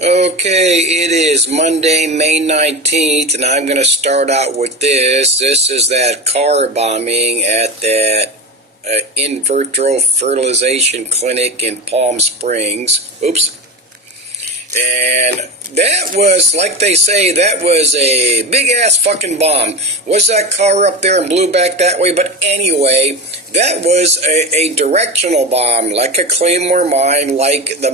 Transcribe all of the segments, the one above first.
Okay, it is Monday, May 19th, and I'm going to start out with this. This is that car bombing at that in vitro fertilization clinic in Palm Springs. Oops. And that was, like they say, that was a big-ass fucking bomb. Was that car up there and blew back that way? But anyway, that was a directional bomb, like a Claymore mine, like the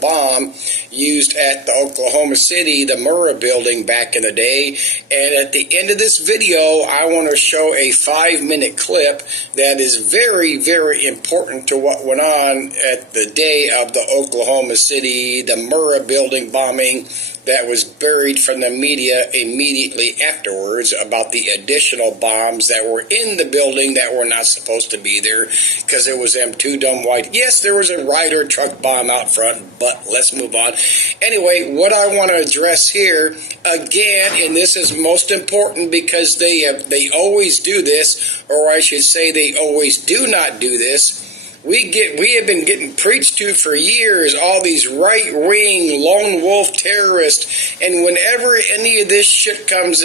bomb used at the Oklahoma City, the Murrah building back in the day. And at the end of this video, I want to show a 5-minute clip that is very, very important to what went on at the day of the Oklahoma City, the Murrah building bombing that was buried from the media immediately afterwards about the additional bombs that were in the building that were not supposed to be there because it was them too dumb white. Yes, there was a Ryder truck bomb out front, but let's move on. Anyway, what I want to address here, again, and this is most important because they always do this, or I should say they always do not do this. We have been getting preached to for years, all these right-wing lone wolf terrorists, and whenever any of this shit comes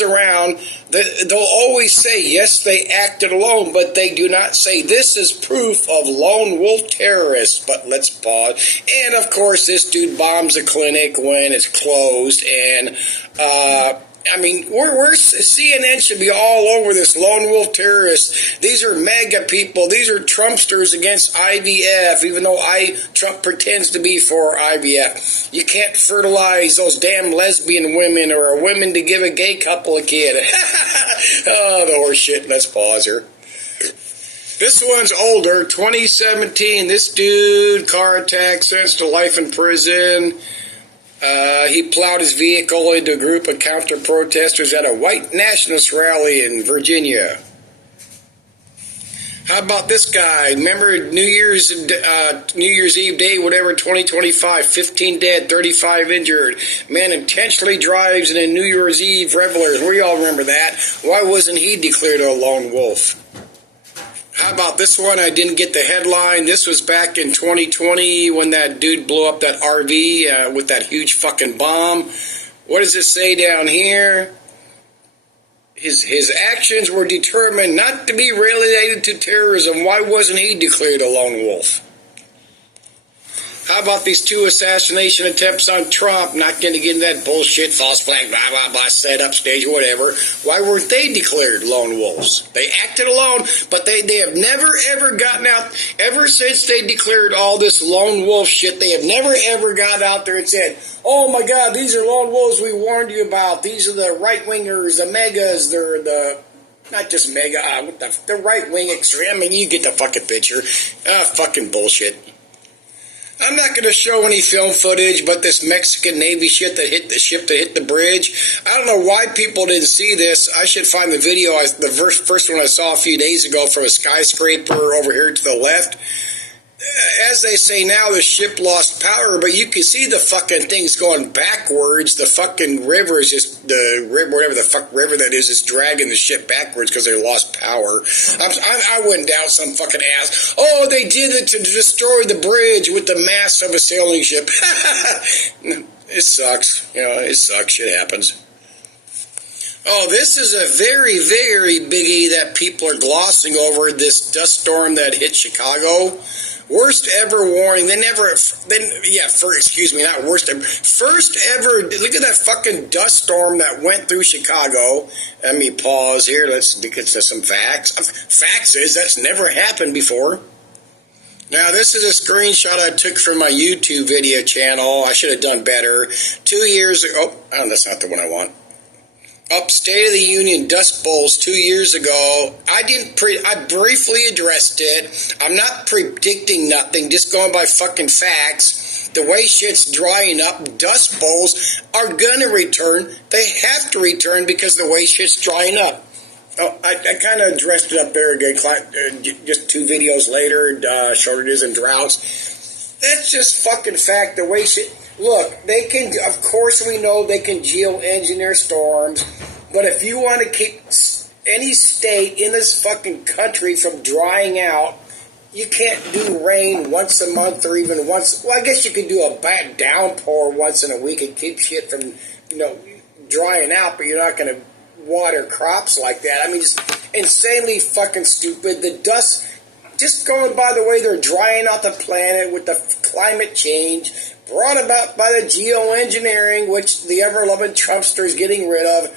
around, they'll always say, yes, they acted alone, but they do not say this is proof of lone wolf terrorists. But let's pause. And, of course, this dude bombs a clinic when it's closed, and we're CNN should be all over this lone wolf terrorists. These are MAGA people. These are Trumpsters against IVF, even though Trump pretends to be for IVF. You can't fertilize those damn lesbian women or a women to give a gay couple a kid. Oh, the horse shit. Let's pause here. This one's older, 2017. This dude, car attack, sentenced to life in prison. He plowed his vehicle into a group of counter-protesters at a white nationalist rally in Virginia. How about this guy? Remember New Year's Eve day, whatever, 2025, 15 dead, 35 injured. Man intentionally drives in a New Year's Eve revelers. We all remember that. Why wasn't he declared a lone wolf? How about this one? I didn't get the headline. This was back in 2020 when that dude blew up that RV with that huge fucking bomb. What does it say down here? His actions were determined not to be related to terrorism. Why wasn't he declared a lone wolf? How about these 2 assassination attempts on Trump? Not going to get into that bullshit, false flag, blah, blah, blah, set up, stage, whatever. Why weren't they declared lone wolves? They acted alone, but they have never, ever gotten out, ever since they declared all this lone wolf shit, they have never, ever got out there and said, oh my God, these are lone wolves we warned you about. These are the right-wingers, the megas, they're the... Not just mega, the right-wing extreme. You get the fucking picture. Fucking bullshit. I'm not going to show any film footage, but this Mexican Navy ship that hit the bridge. I don't know why people didn't see this. I should find the video. The first one I saw a few days ago from a skyscraper over here to the left. As they say now, the ship lost power, but you can see the fucking things going backwards. The fucking river is just, whatever the fuck river that is dragging the ship backwards because they lost power. I wouldn't doubt some fucking ass. Oh, they did it to destroy the bridge with the mast of a sailing ship. It sucks. It sucks. Shit happens. Oh, this is a very, very biggie that people are glossing over, this dust storm that hit Chicago. Worst ever warning. First ever, look at that fucking dust storm that went through Chicago. Let me pause here. Let's get to some facts. Facts is that's never happened before. Now, this is a screenshot I took from my YouTube video channel. I should have done better. 2 years ago. Oh, that's not the one I want. State of the Union Dust Bowls 2 years ago. I briefly addressed it. I'm not predicting nothing, just going by fucking facts. The way shit's drying up, Dust Bowls are gonna return. They have to return because the way shit's drying up. Oh, I kind of addressed it up there again, just 2 videos later, shortages and droughts. That's just fucking fact, the way shit... Look, they can, of course we know they can geo-engineer storms, but if you want to keep any state in this fucking country from drying out, you can't do rain once a month or even once. Well, I guess you could do a bad downpour once in a week and keep shit from, drying out, but you're not going to water crops like that. I mean, just insanely fucking stupid. The dust, just going by the way they're drying out the planet with the climate change brought about by the geoengineering, which the ever-loving Trumpster is getting rid of.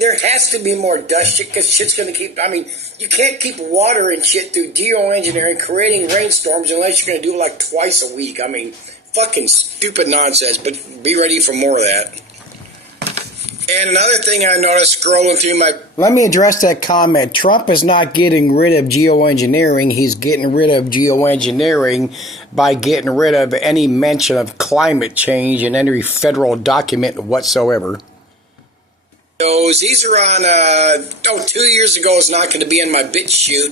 There has to be more dust shit because shit's going to keep. I mean, you can't keep water and shit through geoengineering, creating rainstorms unless you're going to do it like twice a week. I mean, fucking stupid nonsense, but be ready for more of that. And another thing I noticed scrolling through my... Let me address that comment. Trump is not getting rid of geoengineering. He's getting rid of geoengineering by getting rid of any mention of climate change in any federal document whatsoever. These are on, 2 years ago is not going to be in my bit shoot,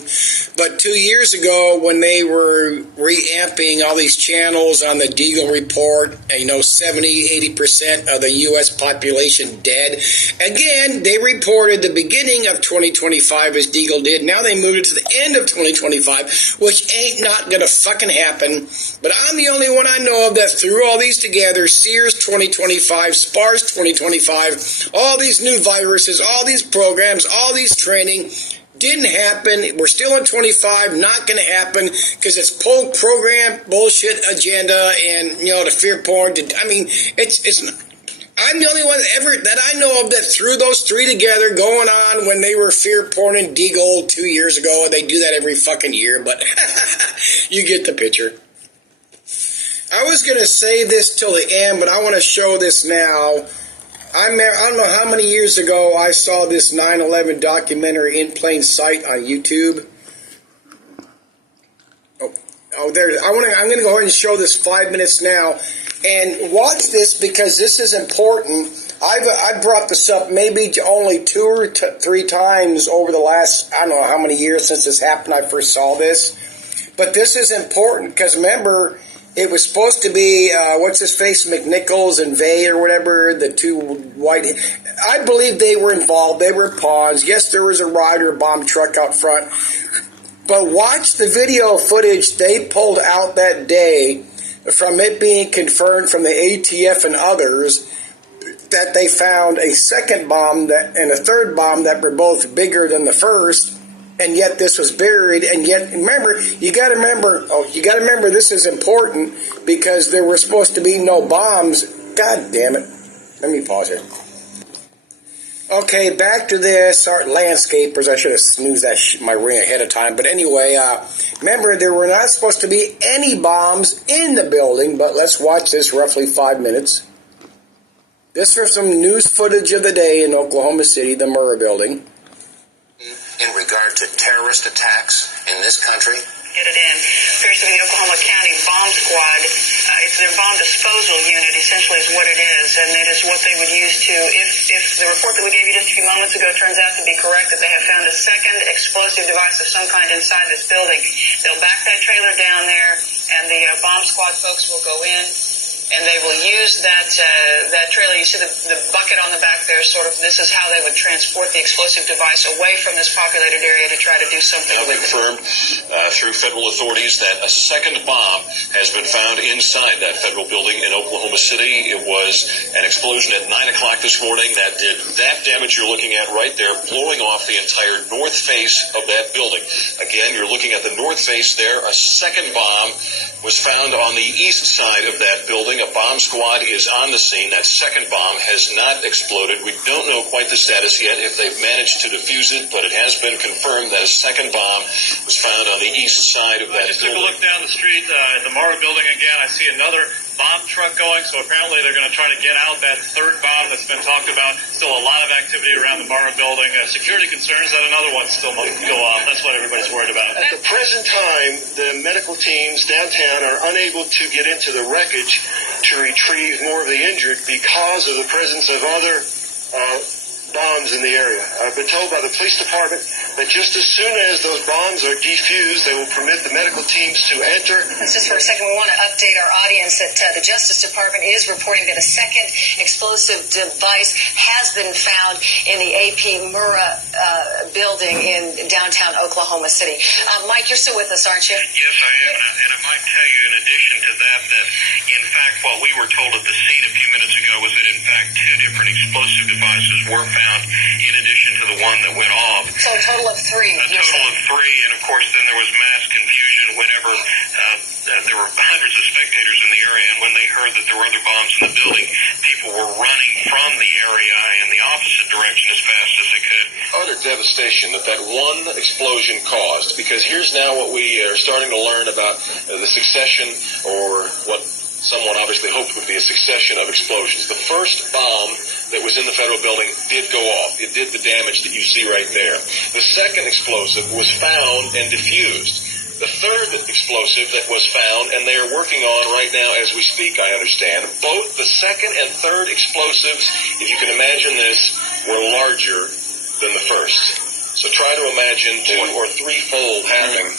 but 2 years ago when they were reamping all these channels on the Deagle report, 70-80% of the U.S. population dead. Again, they reported the beginning of 2025 as Deagle did. Now they moved it to the end of 2025, which ain't not going to fucking happen. But I'm the only one I know of that threw all these together. Sears 2025, SPARS 2025, all these new viruses, all these programs, all these training didn't happen. We're still in 25, not going to happen because it's program bullshit agenda and the fear porn. It's not. I'm the only one that I know of that threw those three together going on when they were fear porn and Deagle 2 years ago. They do that every fucking year, but you get the picture. I was going to say this till the end, but I want to show this now. I don't know how many years ago I saw this 9/11 documentary in plain sight on YouTube. Oh, there. I'm going to go ahead and show this 5 minutes now, and watch this because this is important. I've brought this up maybe only 2 or 3 times over the last I don't know how many years since this happened. I first saw this, but this is important because remember. It was supposed to be, what's his face, McNichols and Vay or whatever, the two white... I believe they were involved. They were pawns. Yes, there was a Ryder bomb truck out front. But watch the video footage they pulled out that day from it being confirmed from the ATF and others that they found a second bomb and a third bomb that were both bigger than the first. And yet this was buried, and yet, remember, you got to remember this is important because there were supposed to be no bombs. God damn it. Let me pause here. Okay, back to this. Our landscapers, I should have snoozed my ring ahead of time. But anyway, remember, there were not supposed to be any bombs in the building, but let's watch this roughly 5 minutes. This was some news footage of the day in Oklahoma City, the Murrah building. In regard to terrorist attacks in this country? Get it in. Appears to be the Oklahoma County Bomb Squad. It's their bomb disposal unit, essentially, is what it is. And it is what they would use to, if the report that we gave you just a few moments ago turns out to be correct, that they have found a second explosive device of some kind inside this building, they'll back that trailer down there, and the bomb squad folks will go in. And they will use that trailer. You see the bucket on the back there, sort of, this is how they would transport the explosive device away from this populated area to try to do something with it. Confirmed through federal authorities that a second bomb has been found inside that federal building in Oklahoma City. It was an explosion at 9 o'clock this morning that did that damage you're looking at right there, blowing off the entire north face of that building. Again, you're looking at the north face there. A second bomb was found on the east side of that building. A bomb squad is on the scene. That second bomb has not exploded. We don't know quite the status yet if they've managed to defuse it, but it has been confirmed that a second bomb was found on the east side of that building. Just took a look down the street at the Murrah building again. I see another bomb truck going, so apparently they're going to try to get out that third bomb that's been talked about. Still a lot of activity around the Murrah building. Security concerns that another one still might go off. That's what everybody's worried about. At the present time, the medical teams downtown are unable to get into the wreckage to retrieve more of the injured because of the presence of other bombs in the area. I've been told by the police department But just as soon as those bombs are defused, they will permit the medical teams to enter. Just for a second, we want to update our audience that the Justice Department is reporting that a second explosive device has been found in the AP Murrah building in downtown Oklahoma City. Mike, you're still with us, aren't you? Yes, I am. And I might tell you, in addition to that, in fact, what we were told at the scene a few minutes ago was that, in fact, 2 different explosive devices were found in addition to the one that went off. So a total of 3. A total of 3, and of course then there was mass confusion whenever there were hundreds of spectators in the area, and when they heard that there were other bombs in the building, people were running from the area in the opposite direction as fast as they could. Utter devastation that one explosion caused, because here's now what we are starting to learn about the succession, or what someone obviously hoped would be a succession of explosions. The first bomb that was in the federal building did go off. It did the damage that you see right there. The second explosive was found and diffused. The third explosive that was found, and they are working on right now as we speak, I understand, both the second and third explosives, if you can imagine this, were larger than the first. So try to imagine 2 or 3-fold having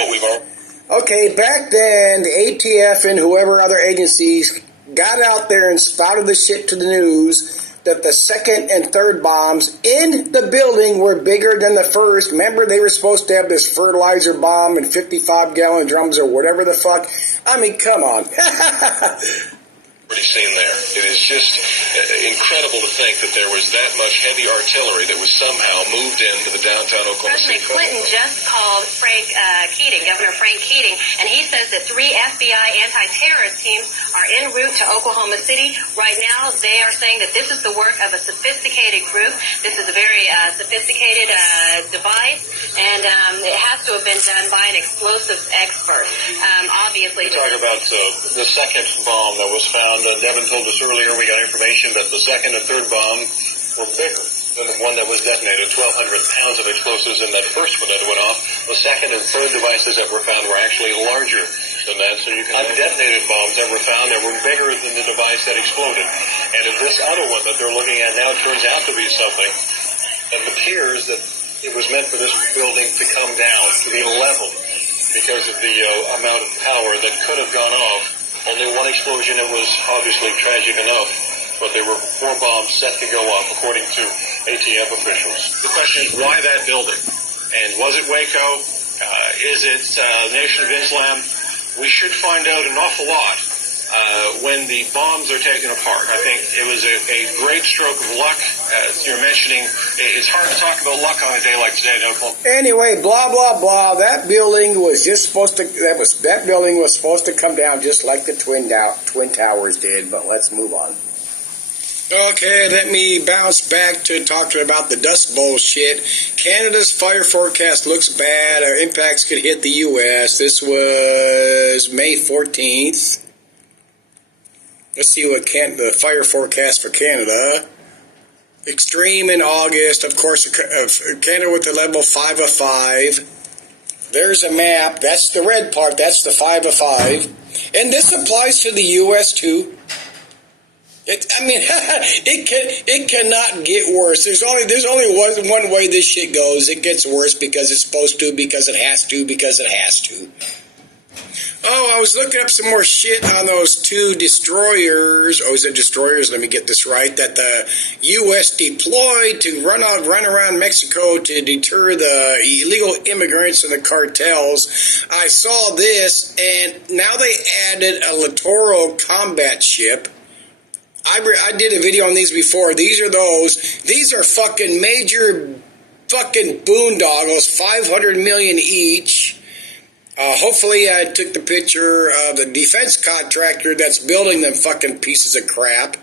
what we've already... Okay, back then, the ATF and whoever other agencies got out there and spouted the shit to the news that the second and third bombs in the building were bigger than the first. Remember, they were supposed to have this fertilizer bomb and 55-gallon drums or whatever the fuck. I mean, come on. Seen there. It is just incredible to think that there was that much heavy artillery that was somehow moved into the downtown Oklahoma City. President Clinton just called Governor Frank Keating, and he says that 3 FBI anti-terrorist teams are en route to Oklahoma City. Right now, they are saying that this is the work of a sophisticated group. This is a very sophisticated device, and it has to have been done by an explosives expert. Obviously, we talk about the second bomb that was found. Devin told us earlier, we got information that the second and third bomb were bigger than the one that was detonated. 1,200 pounds of explosives in that first one that went off. The second and third devices that were found were actually larger than that. So you can have detonated bombs that were found that were bigger than the device that exploded. And if this other one that they're looking at now turns out to be something that appears that it was meant for this building to come down, to be leveled, because of the amount of power that could have gone off. Only one explosion, it was obviously tragic enough, but there were 4 bombs set to go off, according to ATF officials. The question is, why that building? And was it Waco? Is it Nation of Islam? We should find out an awful lot when the bombs are taken apart. I think it was a great stroke of luck. As you're mentioning, it's hard to talk about luck on a day like today, don't you? Anyway, blah, blah, blah. That building was just supposed to, that building was supposed to come down just like the Twin Towers did, but let's move on. Okay, let me bounce back to talking about the dust bowl shit. Canada's fire forecast looks bad. Our impacts could hit the U.S. This was May 14th. Let's see what the fire forecast for Canada. Extreme in August, of course, Canada with the level 5 of 5. There's a map. That's the red part. That's the 5 of 5. And this applies to the U.S. too. It cannot get worse. There's only one way this shit goes. It gets worse because it's supposed to, because it has to, because it has to. Oh, I was looking up some more shit on those 2 destroyers. Oh, is it destroyers? Let me get this right. That the U.S. deployed to run around Mexico to deter the illegal immigrants and the cartels. I saw this, and now they added a littoral combat ship. I did a video on these before. These are fucking major fucking boondoggles, 500 million each. Hopefully I took the picture of the defense contractor that's building them fucking pieces of crap.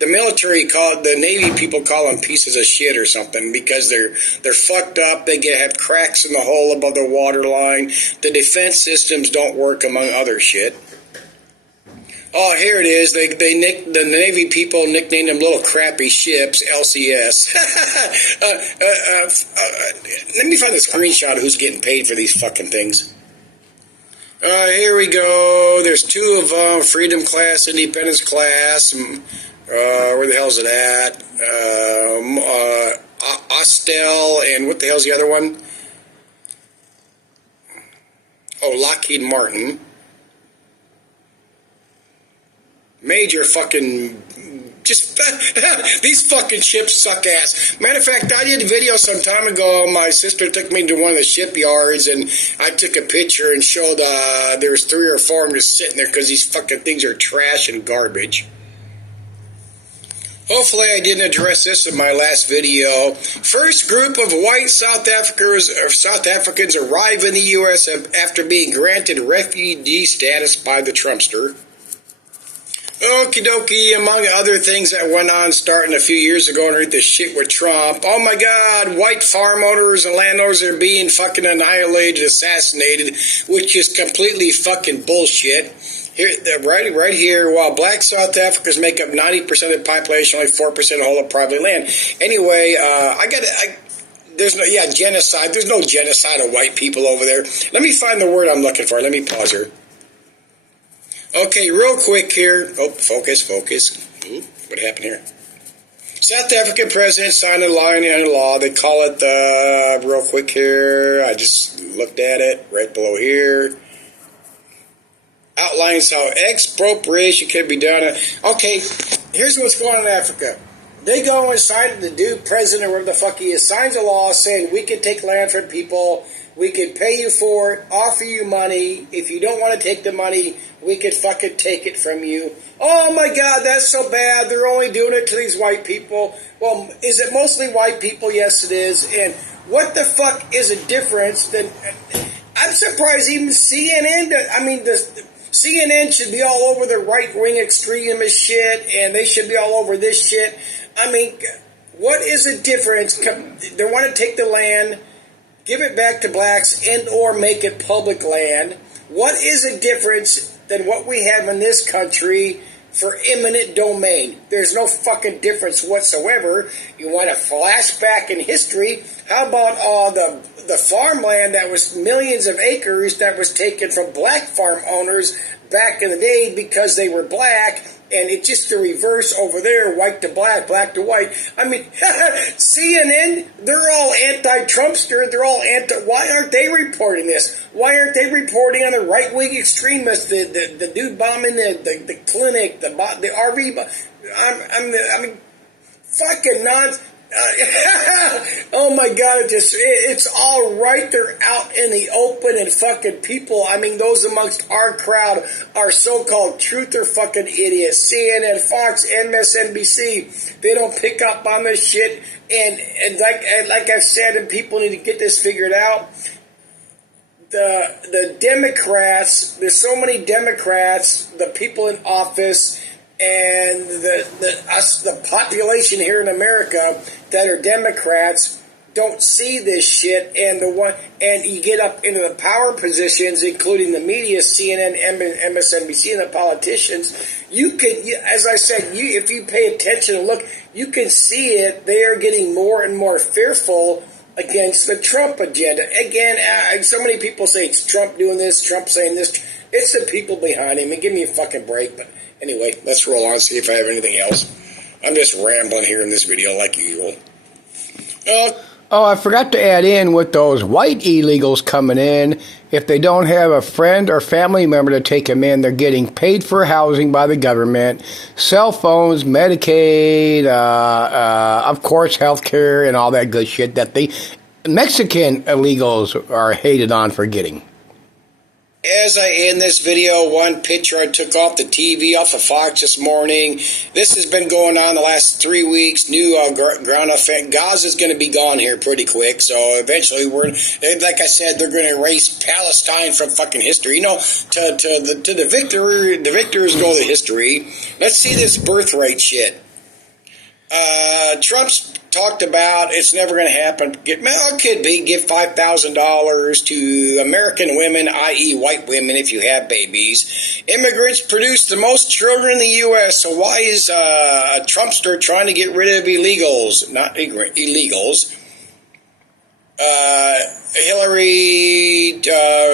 The the Navy people call them pieces of shit or something because they're fucked up. They have cracks in the hull above the waterline. The defense systems don't work, among other shit. Oh, here it is. The Navy people nicknamed them little crappy ships, LCS. Let me find the screenshot of who's getting paid for these fucking things. Here we go. There's 2 of them. Freedom class, Independence class. Where the hell is it at? Austell, and what the hell's the other one? Oh, Lockheed Martin. Major fucking, just, these fucking ships suck ass. Matter of fact, I did a video some time ago. My sister took me to one of the shipyards, and I took a picture and showed there was 3 or 4 of them just sitting there because these fucking things are trash and garbage. Hopefully I didn't address this in my last video. First group of white South Africans arrive in the U.S. after being granted refugee status by the Trumpster. Okie dokie, among other things that went on starting a few years ago underneath the shit with Trump. Oh my God, white farm owners and landowners are being fucking annihilated, assassinated, which is completely fucking bullshit. Here, right here, while black South Africans make up 90% of the population, only 4% hold private land. Anyway, genocide. There's no genocide of white people over there. Let me find the word I'm looking for. Let me pause here. Okay, real quick here. Oh, focus. Ooh, what happened here? South African president signed a line into law. They call it, real quick here. I just looked at it right below here. Outlines how expropriation can be done. Okay, here's what's going on in Africa. They go and sign, the dude, president, or whatever the fuck he is, signs a law saying we can take land from people, we can pay you for it, offer you money. If you don't want to take the money, we could fucking take it from you. Oh my God, that's so bad. They're only doing it to these white people. Well, is it mostly white people? Yes, it is. And what the fuck is a difference? Then I'm surprised even CNN, CNN should be all over the right-wing extremist shit, and they should be all over this shit. I mean, what is the difference? They want to take the land, give it back to blacks, and or make it public land. What is the difference than what we have in this country for eminent domain? There's no fucking difference whatsoever. You want a flashback in history? How about all the farmland that was millions of acres that was taken from black farm owners back in the day because they were black, and it's just the reverse over there, white to black, black to white. I mean, CNN, they're all anti-Trumpster, they're all why aren't they reporting this? Why aren't they reporting on the right-wing extremists, the dude bombing the clinic, the RV, I mean, fucking nonsense. Oh my God, it's all right there out in the open, and fucking people, I mean, those amongst our crowd are so-called truther fucking idiots. CNN, Fox, MSNBC, they don't pick up on this shit, and like I've said, and people need to get this figured out. The Democrats, there's so many Democrats, the people in office, and the population here in America that are Democrats don't see this shit, and you get up into the power positions, including the media, CNN, MSNBC, and the politicians. You could, as I said, if you pay attention and look, you can see it. They are getting more and more fearful against the Trump agenda. Again, so many people say it's Trump doing this, Trump saying this. It's the people behind him. And give me a fucking break. But anyway, let's roll on, see if I have anything else. I'm just rambling here in this video like usual. Oh, I forgot to add in with those white illegals coming in. If they don't have a friend or family member to take them in, they're getting paid for housing by the government, cell phones, Medicaid, of course, health care, and all that good shit that the Mexican illegals are hated on for getting. As I end this video, one picture I took off the TV off of Fox this morning. This has been going on the last 3 weeks. New ground offense. Gaza's going to be gone here pretty quick. So eventually, like I said, they're going to erase Palestine from fucking history. You know, to the victor, the victors go to history. Let's see this birthright shit. Trump's talked about it's never going to happen. It could be. Give $5,000 to American women, i.e. white women, if you have babies. Immigrants produce the most children in the U.S., so why is a Trumpster trying to get rid of illegals? Not illegals. Hillary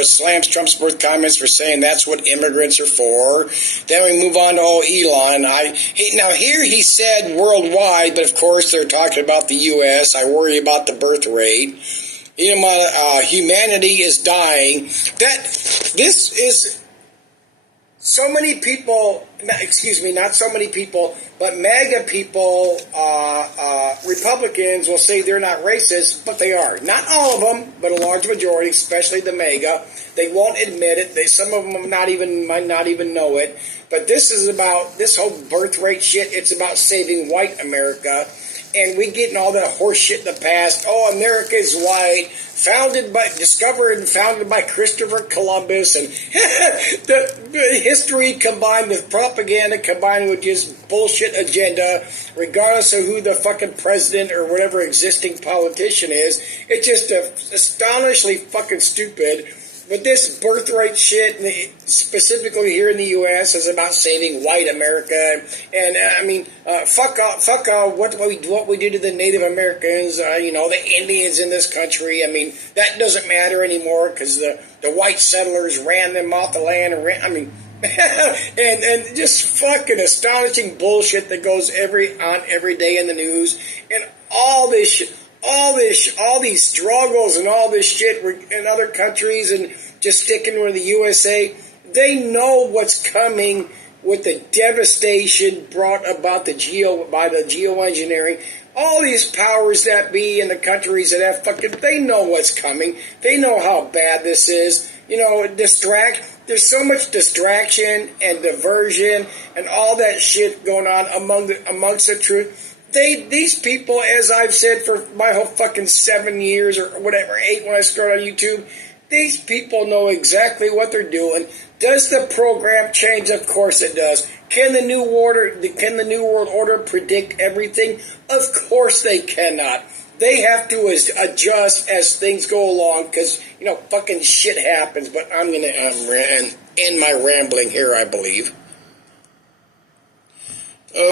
slams Trump's birth comments for saying that's what immigrants are for. Then we move on to Elon. Now here he said worldwide, but of course they're talking about the U.S. I worry about the birth rate. Humanity is dying. This is so many people. Not so many people, but MAGA people, Republicans will say they're not racist, but they are. Not all of them, but a large majority, especially the MAGA. They won't admit it. Some of them might not even know it. But this is about this whole birth rate shit. It's about saving white America. And we getting all that horse shit in the past. Oh, America is white. Discovered and founded by Christopher Columbus, and the history combined with propaganda, combined with just bullshit agenda, regardless of who the fucking president or whatever existing politician is. It's just astonishingly fucking stupid. But this birth rate shit, specifically here in the U.S., is about saving white America. And fuck what we do to the Native Americans, the Indians in this country. I mean, that doesn't matter anymore because the white settlers ran them off the land. And just fucking astonishing bullshit that goes every day in the news, and all this shit. All these struggles and all this shit in other countries, and just sticking with the USA, they know what's coming with the devastation brought about by the geoengineering. All these powers that be in the countries that have they know what's coming. They know how bad this is. There's so much distraction and diversion and all that shit going on amongst the truth. These people, as I've said for my whole fucking 7 years or whatever, 8 when I started on YouTube, these people know exactly what they're doing. Does the program change? Of course it does. Can the New World Order predict everything? Of course they cannot. They have to adjust as things go along because, fucking shit happens. But I'm going to end my rambling here, I believe.